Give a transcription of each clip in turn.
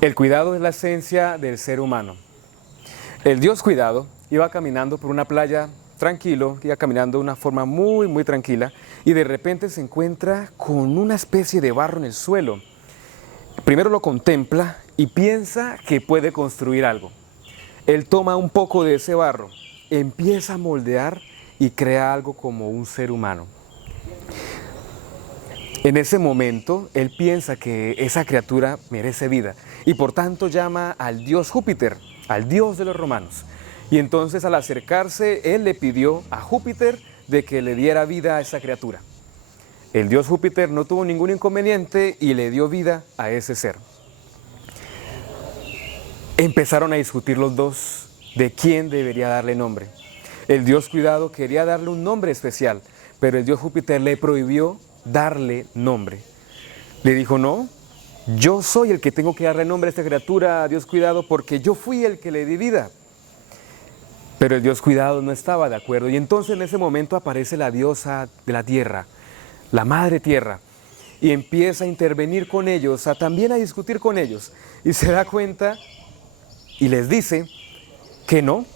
El cuidado es la esencia del ser humano. El Dios cuidado iba caminando por una playa tranquilo, iba caminando de una forma muy tranquila y de repente se encuentra con una especie de barro en el suelo. Primero lo contempla y piensa que puede construir algo. Él toma un poco de ese barro, empieza a moldear y crea algo como un ser humano. En ese momento, él piensa que esa criatura merece vida y por tanto llama al dios Júpiter, al dios de los romanos. Y entonces al acercarse, él le pidió a Júpiter de que le diera vida a esa criatura. El dios Júpiter no tuvo ningún inconveniente y le dio vida a ese ser. Empezaron a discutir los dos de quién debería darle nombre. El dios cuidado quería darle un nombre especial, pero el dios Júpiter le prohibió darle nombre. Le dijo, no, yo soy el que tengo que darle nombre a esta criatura, Dios cuidado, porque yo fui el que le di vida. Pero el Dios cuidado no estaba de acuerdo y entonces en ese momento aparece la diosa de la tierra, la madre tierra, y empieza a intervenir con ellos, también a discutir con ellos, y se da cuenta y les dice que no,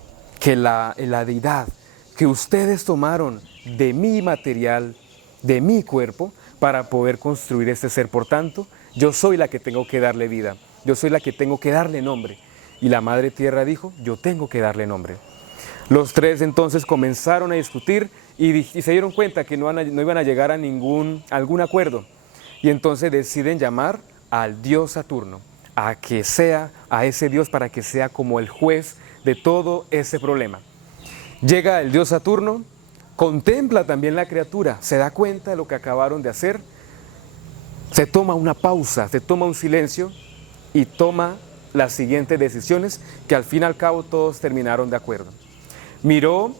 que la deidad que ustedes tomaron de mi material, de mi cuerpo, para poder construir este ser. Por tanto, yo soy la que tengo que darle vida, yo soy la que tengo que darle nombre. Y la Madre Tierra dijo, yo tengo que darle nombre. Los tres entonces comenzaron a discutir y se dieron cuenta que no iban a llegar a algún acuerdo. Y entonces deciden llamar al dios Saturno, a ese dios para que sea como el juez de todo ese problema. Llega el dios Saturno, contempla también la criatura, se da cuenta de lo que acabaron de hacer, se toma una pausa, se toma un silencio y toma las siguientes decisiones que al fin y al cabo todos terminaron de acuerdo. Miró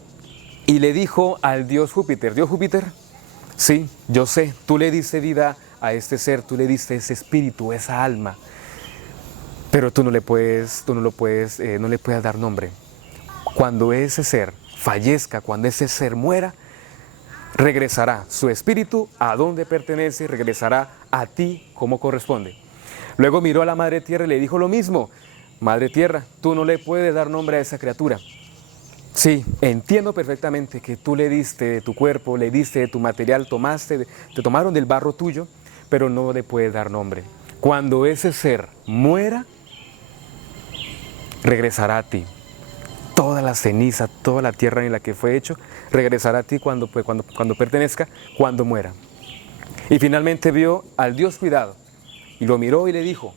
y le dijo al dios Júpiter, Dios Júpiter, sí, yo sé, tú le diste vida a este ser, tú le diste ese espíritu, esa alma, pero tú no le puedes dar nombre. Cuando ese ser fallezca, cuando ese ser muera, regresará su espíritu a donde pertenece, regresará a ti como corresponde. Luego miró a la Madre Tierra y le dijo lo mismo, Madre Tierra, tú no le puedes dar nombre a esa criatura. Sí, entiendo perfectamente que tú le diste de tu cuerpo, le diste de tu material, te tomaron del barro tuyo, pero no le puedes dar nombre. Cuando ese ser muera, regresará a ti. Toda la ceniza, toda la tierra en la que fue hecho, regresará a ti cuando pertenezca, cuando muera. Y finalmente vio al Dios cuidado y lo miró y le dijo,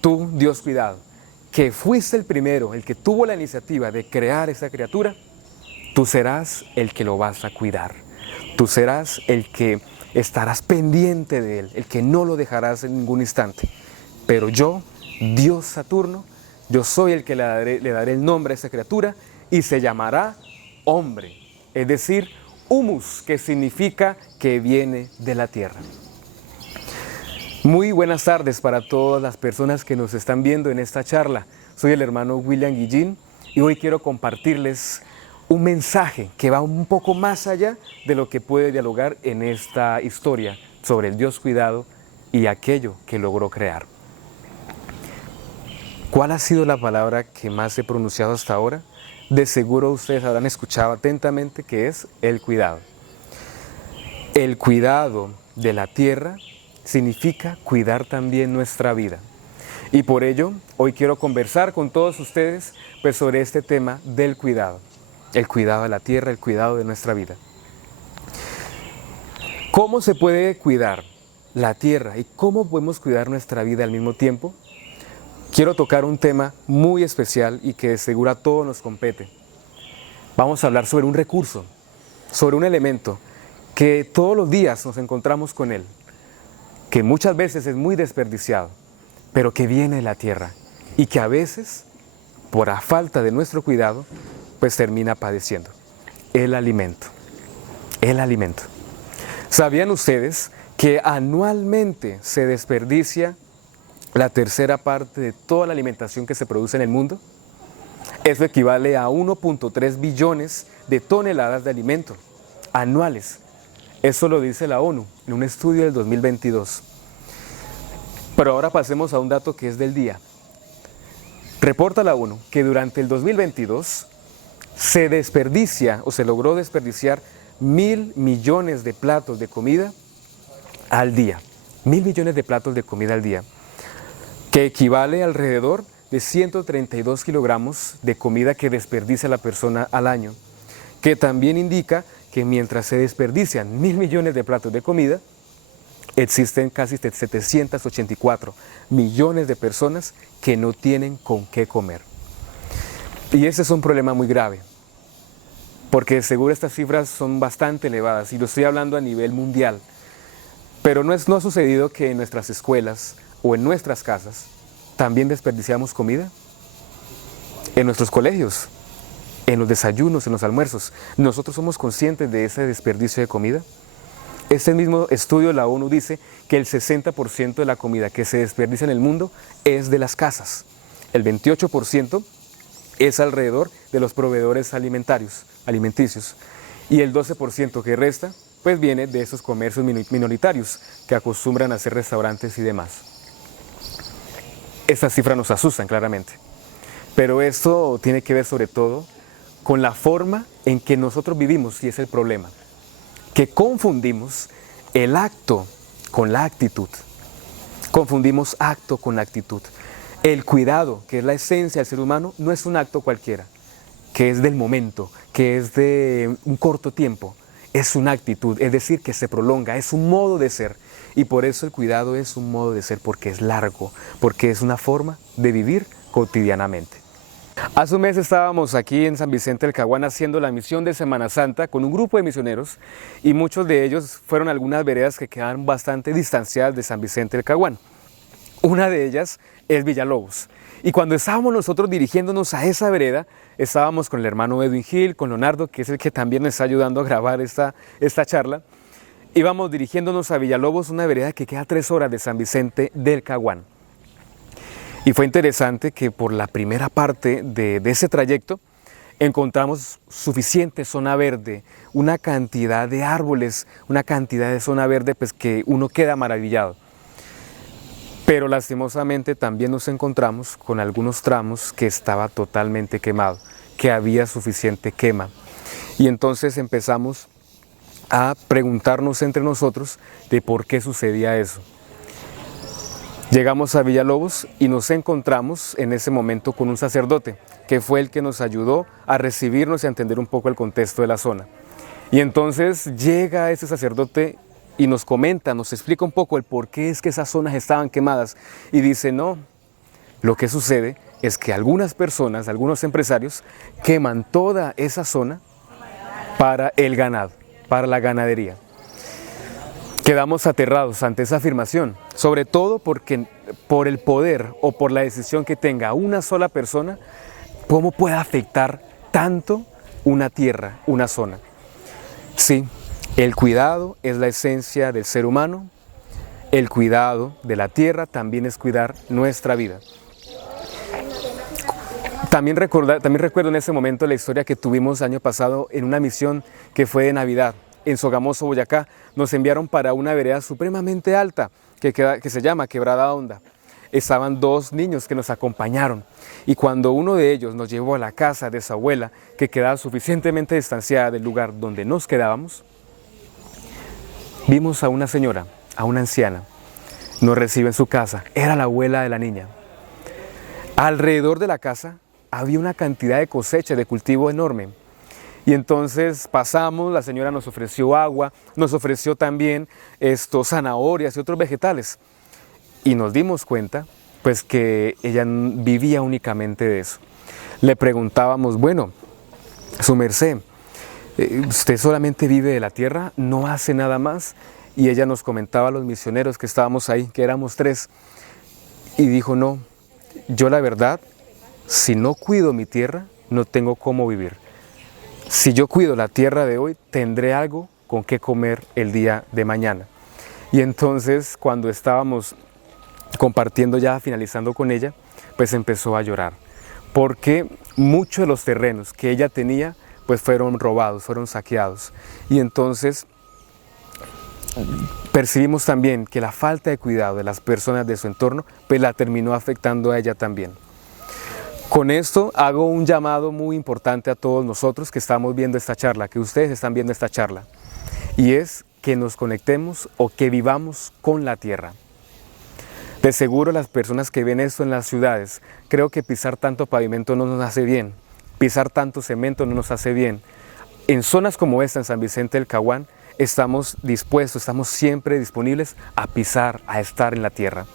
tú, Dios cuidado, que fuiste el primero, el que tuvo la iniciativa de crear esa criatura, tú serás el que lo vas a cuidar. Tú serás el que estarás pendiente de él, el que no lo dejarás en ningún instante. Pero yo, Dios Saturno, yo soy el que le daré el nombre a esa criatura y se llamará hombre, es decir, humus, que significa que viene de la tierra. Muy buenas tardes para todas las personas que nos están viendo en esta charla. Soy el hermano William Guillín y hoy quiero compartirles un mensaje que va un poco más allá de lo que puede dialogar en esta historia sobre el Dios cuidado y aquello que logró crear. ¿Cuál ha sido la palabra que más he pronunciado hasta ahora? De seguro ustedes habrán escuchado atentamente que es el cuidado. El cuidado de la tierra significa cuidar también nuestra vida. Y por ello, hoy quiero conversar con todos ustedes sobre este tema del cuidado. El cuidado de la tierra, el cuidado de nuestra vida. ¿Cómo se puede cuidar la tierra y cómo podemos cuidar nuestra vida al mismo tiempo? Quiero tocar un tema muy especial y que de seguro a todos nos compete. Vamos a hablar sobre un recurso, sobre un elemento que todos los días nos encontramos con él, que muchas veces es muy desperdiciado, pero que viene de la tierra y que a veces, por la falta de nuestro cuidado, pues termina padeciendo. El alimento. El alimento. ¿Sabían ustedes que anualmente se desperdicia la tercera parte de toda la alimentación que se produce en el mundo? Eso equivale a 1.3 billones de toneladas de alimento anuales. Eso lo dice la ONU en un estudio del 2022. Pero ahora pasemos a un dato que es del día. Reporta la ONU que durante el 2022 se desperdicia o se logró desperdiciar 1.000 millones de platos de comida al día. 1.000 millones de platos de comida al día, que equivale alrededor de 132 kilogramos de comida que desperdicia la persona al año, que también indica que mientras se desperdician 1.000 millones de platos de comida, existen casi 784 millones de personas que no tienen con qué comer. Y ese es un problema muy grave, porque seguro estas cifras son bastante elevadas, y lo estoy hablando a nivel mundial. Pero no ha sucedido que en nuestras escuelas o en nuestras casas también desperdiciamos comida. En nuestros colegios, en los desayunos, en los almuerzos, ¿nosotros somos conscientes de ese desperdicio de comida? Este mismo estudio de la ONU dice que el 60% de la comida que se desperdicia en el mundo es de las casas. El 28% es alrededor de los proveedores alimenticios. Y el 12% que resta, pues viene de esos comercios minoritarios que acostumbran a hacer restaurantes y demás. Estas cifras nos asustan claramente. Pero esto tiene que ver sobre todo con la forma en que nosotros vivimos, y es el problema. Que confundimos el acto con la actitud. Confundimos acto con la actitud. El cuidado, que es la esencia del ser humano, no es un acto cualquiera, que es del momento, que es de un corto tiempo. Es una actitud, es decir, que se prolonga, es un modo de ser. Y por eso el cuidado es un modo de ser, porque es largo, porque es una forma de vivir cotidianamente. Hace un mes estábamos aquí en San Vicente del Caguán haciendo la misión de Semana Santa con un grupo de misioneros, y muchos de ellos fueron a algunas veredas que quedan bastante distanciadas de San Vicente del Caguán. Una de ellas es Villalobos. Y cuando estábamos nosotros dirigiéndonos a esa vereda, estábamos con el hermano Edwin Gil, con Leonardo, que es el que también nos está ayudando a grabar esta charla. Íbamos dirigiéndonos a Villalobos, una vereda que queda a 3 horas de San Vicente del Caguán. Y fue interesante que por la primera parte de ese trayecto encontramos suficiente zona verde, una cantidad de árboles, una cantidad de zona verde, pues que uno queda maravillado. Pero lastimosamente también nos encontramos con algunos tramos que estaba totalmente quemado, que había suficiente quema. Y entonces empezamos a preguntarnos entre nosotros de por qué sucedía eso. Llegamos a Villalobos y nos encontramos en ese momento con un sacerdote, que fue el que nos ayudó a recibirnos y a entender un poco el contexto de la zona. Y entonces llega ese sacerdote y nos comenta, nos explica un poco el por qué es que esas zonas estaban quemadas, y dice: no, lo que sucede es que algunas personas, algunos empresarios, queman toda esa zona para el ganado, para la ganadería. Quedamos aterrados ante esa afirmación, sobre todo porque por el poder o por la decisión que tenga una sola persona, ¿cómo puede afectar tanto una tierra, una zona? Sí, el cuidado es la esencia del ser humano. El cuidado de la tierra también es cuidar nuestra vida. También recuerdo en ese momento la historia que tuvimos el año pasado en una misión que fue de Navidad. En Sogamoso, Boyacá, nos enviaron para una vereda supremamente alta que se llama Quebrada Honda. Estaban 2 niños que nos acompañaron, y cuando uno de ellos nos llevó a la casa de su abuela, que quedaba suficientemente distanciada del lugar donde nos quedábamos, vimos a una señora, a una anciana. Nos recibe en su casa, era la abuela de la niña. Alrededor de la casa había una cantidad de cosecha, de cultivo enorme. Y entonces pasamos, la señora nos ofreció agua, nos ofreció también zanahorias y otros vegetales. Y nos dimos cuenta, pues, que ella vivía únicamente de eso. Le preguntábamos: bueno, su merced, ¿usted solamente vive de la tierra? ¿No hace nada más? Y ella nos comentaba a los misioneros que estábamos ahí, que éramos 3, y dijo: no, yo la verdad, si no cuido mi tierra, no tengo cómo vivir. Si yo cuido la tierra de hoy, tendré algo con qué comer el día de mañana. Y entonces, cuando estábamos compartiendo ya, finalizando con ella, pues empezó a llorar, porque muchos de los terrenos que ella tenía, pues fueron robados, fueron saqueados. Y entonces percibimos también que la falta de cuidado de las personas de su entorno, pues la terminó afectando a ella también. Con esto hago un llamado muy importante a todos nosotros que estamos viendo esta charla, que ustedes están viendo esta charla, y es que nos conectemos o que vivamos con la tierra. De seguro las personas que ven esto en las ciudades, creo que pisar tanto pavimento no nos hace bien, pisar tanto cemento no nos hace bien. En zonas como esta, en San Vicente del Caguán, estamos dispuestos, estamos siempre disponibles a pisar, a estar en la tierra.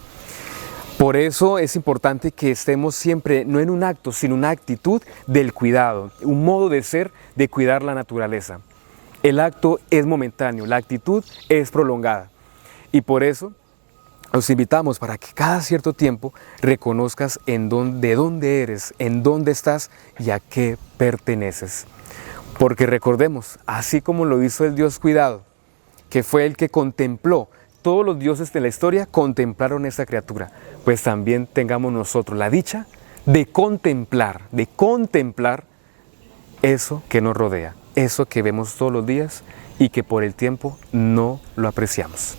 Por eso es importante que estemos siempre, no en un acto, sino una actitud del cuidado, un modo de ser, de cuidar la naturaleza. El acto es momentáneo, la actitud es prolongada. Y por eso los invitamos para que cada cierto tiempo reconozcas de dónde eres, en dónde estás y a qué perteneces. Porque recordemos, así como lo hizo el Dios cuidado, que fue el que contempló, todos los dioses de la historia contemplaron esta criatura, pues también tengamos nosotros la dicha de contemplar eso que nos rodea, eso que vemos todos los días y que por el tiempo no lo apreciamos.